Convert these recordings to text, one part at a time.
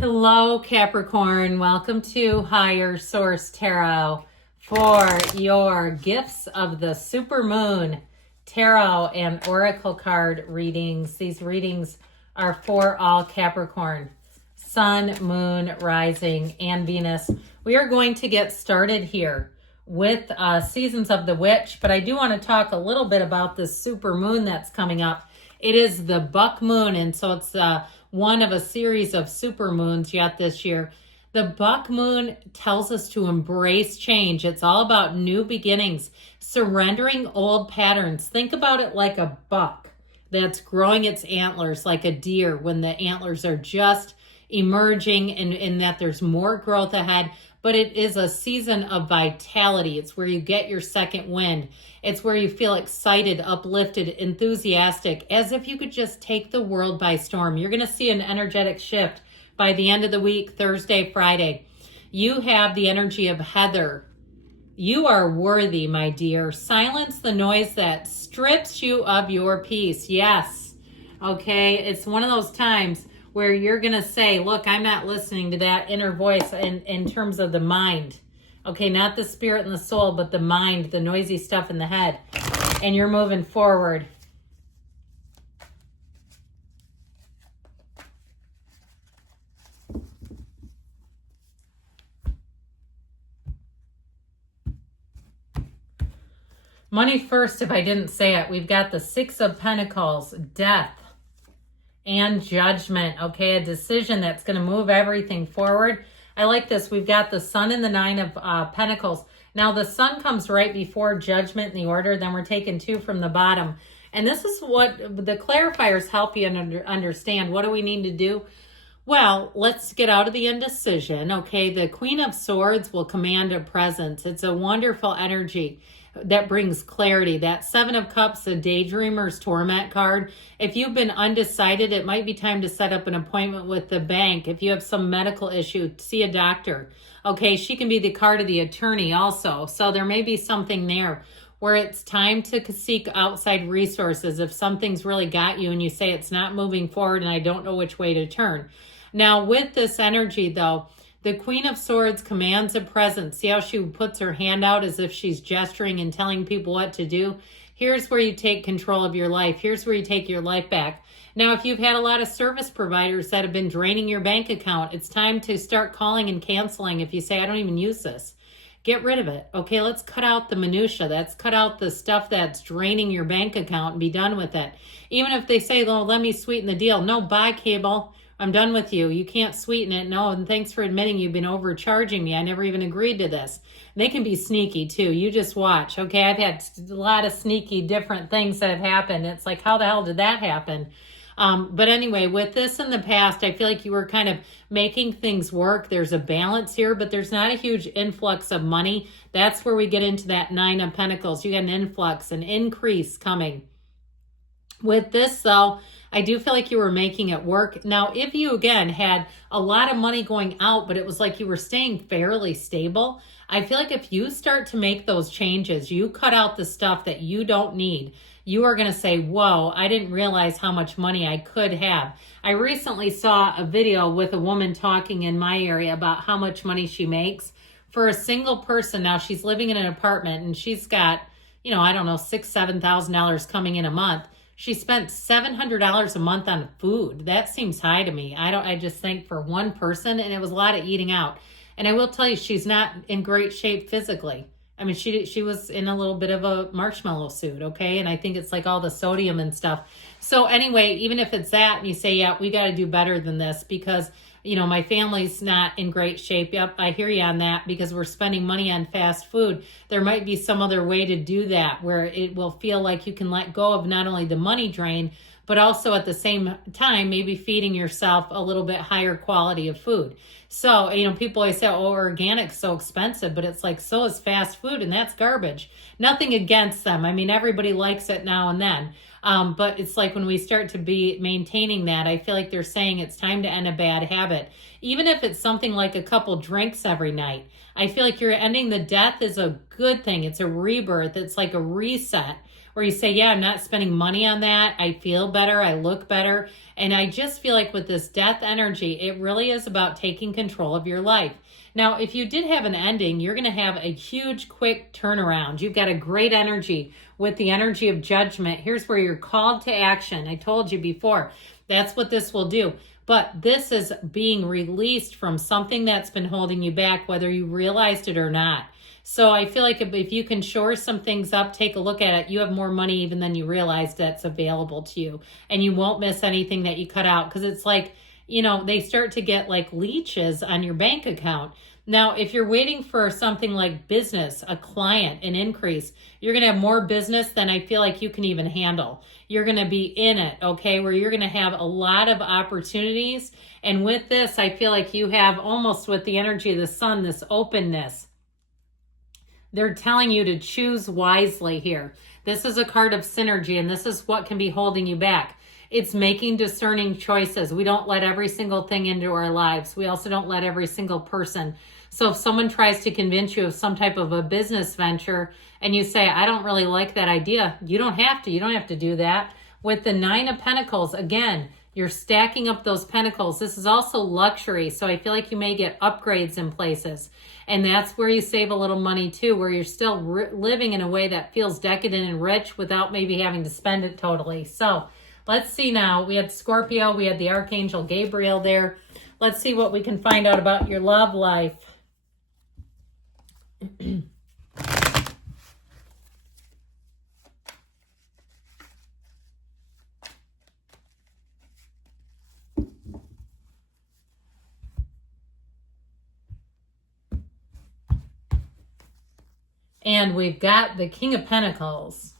Hello, Capricorn. Welcome to Higher Source Tarot for your gifts of the Supermoon Tarot and Oracle card readings. These readings are for all Capricorn, Sun, Moon, Rising, and Venus. We are going to get started here with Seasons of the Witch, but I do want to talk a little bit about this Supermoon that's coming up. It is the Buck Moon, and so it's one of a series of supermoons yet this year. The Buck Moon tells us to embrace change. It's all about new beginnings, surrendering old patterns. Think about it like a buck that's growing its antlers, like a deer when the antlers are just emerging and that there's more growth ahead. But it is a season of vitality. It's where you get your second wind. It's where you feel excited, uplifted, enthusiastic, as if you could just take the world by storm. You're going to see an energetic shift by the end of the week, Thursday, Friday. You have the energy of Heather. You are worthy, my dear. Silence the noise that strips you of your peace. Yes. Okay. It's one of those times where you're going to say, look, I'm not listening to that inner voice in terms of the mind. Okay, not the spirit and the soul, but the mind, the noisy stuff in the head. And you're moving forward. Money first, if I didn't say it. We've got the Six of Pentacles, death, and judgment. Okay, a decision that's going to move everything forward. I like this. We've got the Sun and the Nine of Pentacles. Now the Sun comes right before judgment in the order. Then we're taking two from the bottom. And this is what the clarifiers help you understand. What do we need to do? Well, let's get out of the indecision. Okay, the Queen of Swords will command a presence. It's a wonderful energy that brings clarity. That Seven of Cups, a daydreamer's torment card. If you've been undecided, it might be time to set up an appointment with the bank. If you have some medical issue, see a doctor. Okay, she can be the card of the attorney also. So there may be something there where it's time to seek outside resources. If something's really got you and you say it's not moving forward and I don't know which way to turn. Now with this energy though, the Queen of Swords commands a presence. See how she puts her hand out as if she's gesturing and telling people what to do? Here's where you take control of your life. Here's where you take your life back. Now, if you've had a lot of service providers that have been draining your bank account, it's time to start calling and canceling. If you say, I don't even use this, get rid of it. Okay, let's cut out the minutia. Let's cut out the stuff that's draining your bank account and be done with it. Even if they say, well, let me sweeten the deal. No, bye, cable. I'm done with you. You can't sweeten it. No, and thanks for admitting you've been overcharging me. I never even agreed to this. They can be sneaky too. You just watch. Okay, I've had a lot of sneaky different things that have happened. It's like, how the hell did that happen? But anyway, with this in the past, I feel like you were kind of making things work. There's a balance here, but there's not a huge influx of money. That's where we get into that Nine of Pentacles. You got an influx, an increase coming. With this though, I do feel like you were making it work. Now, if you, again, had a lot of money going out, but it was like you were staying fairly stable, I feel like if you start to make those changes, you cut out the stuff that you don't need, you are going to say, whoa, I didn't realize how much money I could have. I recently saw a video with a woman talking in my area about how much money she makes for a single person. Now, she's living in an apartment and she's got, I don't know, $6,000, $7,000 coming in a month. She spent $700 a month on food. That seems high to me. I just think for one person, and it was a lot of eating out. And I will tell you, she's not in great shape physically. I mean, she was in a little bit of a marshmallow suit, okay? And I think it's like all the sodium and stuff. So anyway, even if it's that, and you say, yeah, we got to do better than this because, my family's not in great shape. Yep, I hear you on that because we're spending money on fast food. There might be some other way to do that where it will feel like you can let go of not only the money drain, but also at the same time, maybe feeding yourself a little bit higher quality of food. So, people always say, oh, organic's so expensive, but it's like, so is fast food and that's garbage. Nothing against them. I mean, everybody likes it now and then. But it's like when we start to be maintaining that, I feel like they're saying it's time to end a bad habit. Even if it's something like a couple drinks every night, I feel like you're ending the death is a good thing. It's a rebirth. It's like a reset where you say, yeah, I'm not spending money on that. I feel better. I look better. And I just feel like with this death energy, it really is about taking control of your life. Now, if you did have an ending, you're going to have a huge, quick turnaround. You've got a great energy with the energy of judgment. Here's where you're called to action. I told you before, that's what this will do. But this is being released from something that's been holding you back, whether you realized it or not. So I feel like if you can shore some things up, take a look at it, you have more money even than you realize that's available to you. And you won't miss anything that you cut out, because it's like, you know, they start to get like leeches on your bank account. Now, if you're waiting for something like business, a client, an increase, you're going to have more business than I feel like you can even handle. You're going to be in it, okay, where you're going to have a lot of opportunities. And with this, I feel like you have almost with the energy of the sun, this openness. They're telling you to choose wisely here. This is a card of synergy, and this is what can be holding you back. It's making discerning choices. We don't let every single thing into our lives. We also don't let every single person. So if someone tries to convince you of some type of a business venture and you say, I don't really like that idea, you don't have to. You don't have to do that. With the 9 of Pentacles, again, you're stacking up those pentacles. This is also luxury. So I feel like you may get upgrades in places. And that's where you save a little money too, where you're still living in a way that feels decadent and rich without maybe having to spend it totally. So let's see now. We had Scorpio. We had the Archangel Gabriel there. Let's see what we can find out about your love life. And we've got the King of Pentacles,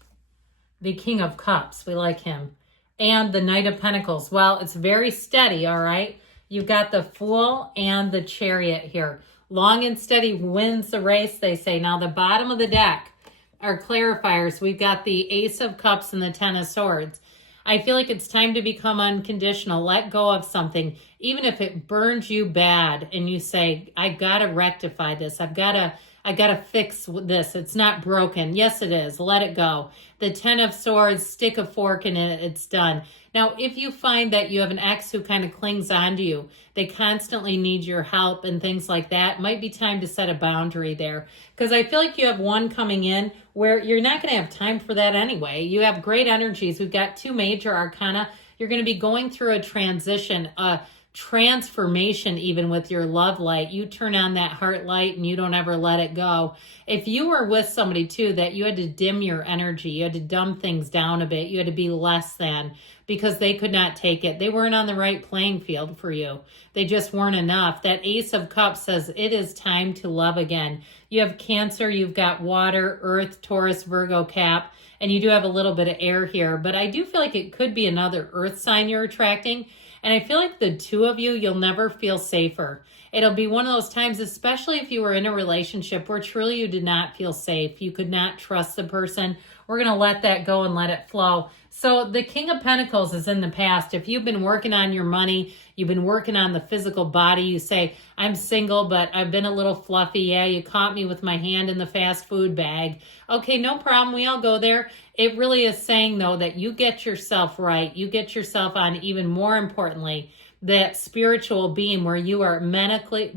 the King of Cups. We like him. And the Knight of Pentacles. Well, it's very steady, all right? You've got the Fool and the Chariot here. Long and steady wins the race, they say. Now, the bottom of the deck are clarifiers. We've got the Ace of Cups and the Ten of Swords. I feel like it's time to become unconditional. Let go of something. Even if it burns you bad and you say, I got to rectify this. I gotta fix this. It's not broken. Yes, it is. Let it go. The 10 of Swords, stick a fork in it. It's done. Now, if you find that you have an ex who kind of clings on to you, they constantly need your help and things like that, it might be time to set a boundary there. Because I feel like you have one coming in where you're not going to have time for that anyway. You have great energies. We've got 2 major arcana. You're going to be going through a transition, transformation even with your love light. You turn on that heart light and you don't ever let it go. If you were with somebody too that you had to dim your energy, you had to dumb things down a bit, you had to be less than because they could not take it. They weren't on the right playing field for you. They just weren't enough. That Ace of Cups says it is time to love again. You have Cancer, you've got water, Earth, Taurus, Virgo, Cap, and you do have a little bit of air here, but I do feel like it could be another Earth sign you're attracting. And I feel like the 2 of you, you'll never feel safer. It'll be one of those times, especially if you were in a relationship where truly you did not feel safe. You could not trust the person. We're going to let that go and let it flow. So the King of Pentacles is in the past. If you've been working on your money, you've been working on the physical body, you say, I'm single, but I've been a little fluffy. Yeah, you caught me with my hand in the fast food bag. Okay, no problem. We all go there. It really is saying, though, that you get yourself right. You get yourself on, even more importantly, that spiritual being where you are mentally,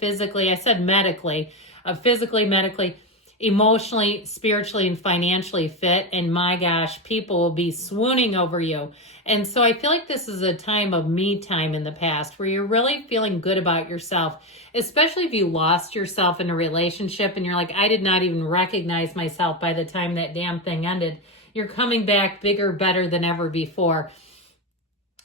physically, I said medically, physically, medically, emotionally, spiritually, and financially fit. And my gosh, people will be swooning over you. And so I feel like this is a time of me time in the past where you're really feeling good about yourself, especially if you lost yourself in a relationship and you're like, I did not even recognize myself by the time that damn thing ended. You're coming back bigger, better than ever before.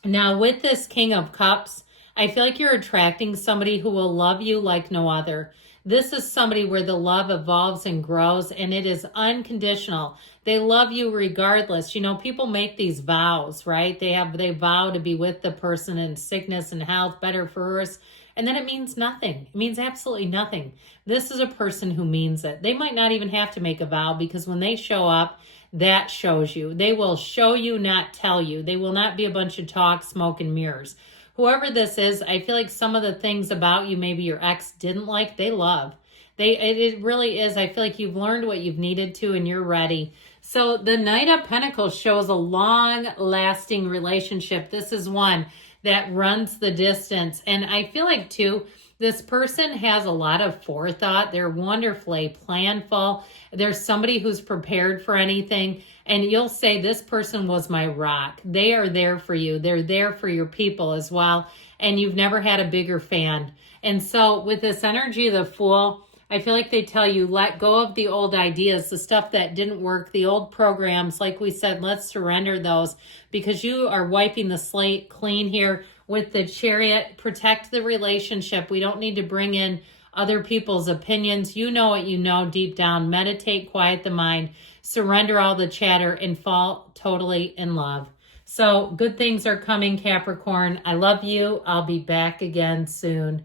Now, with this King of Cups, I feel like you're attracting somebody who will love you like no other. This is somebody where the love evolves and grows, and it is unconditional. They love you regardless. You know, people make these vows, right? They vow to be with the person in sickness and health, better for worse, and then it means nothing. It means absolutely nothing. This is a person who means it. They might not even have to make a vow, because when they show up, that shows you. They will show you, not tell you. They will not be a bunch of talk, smoke, and mirrors. Whoever this is, I feel like some of the things about you maybe your ex didn't like, they love. It really is. I feel like you've learned what you've needed to and you're ready. So the Knight of Pentacles shows a long-lasting relationship. This is one that runs the distance. And I feel like, too, this person has a lot of forethought. They're wonderfully planful. There's somebody who's prepared for anything. And you'll say, this person was my rock. They are there for you. They're there for your people as well. And you've never had a bigger fan. And so with this energy of the Fool, I feel like they tell you, let go of the old ideas, the stuff that didn't work, the old programs. Like we said, let's surrender those, because you are wiping the slate clean here with the Chariot. Protect the relationship. We don't need to bring in other people's opinions. You know what you know deep down. Meditate, quiet the mind, surrender all the chatter, and fall totally in love. So good things are coming, Capricorn. I love you. I'll be back again soon.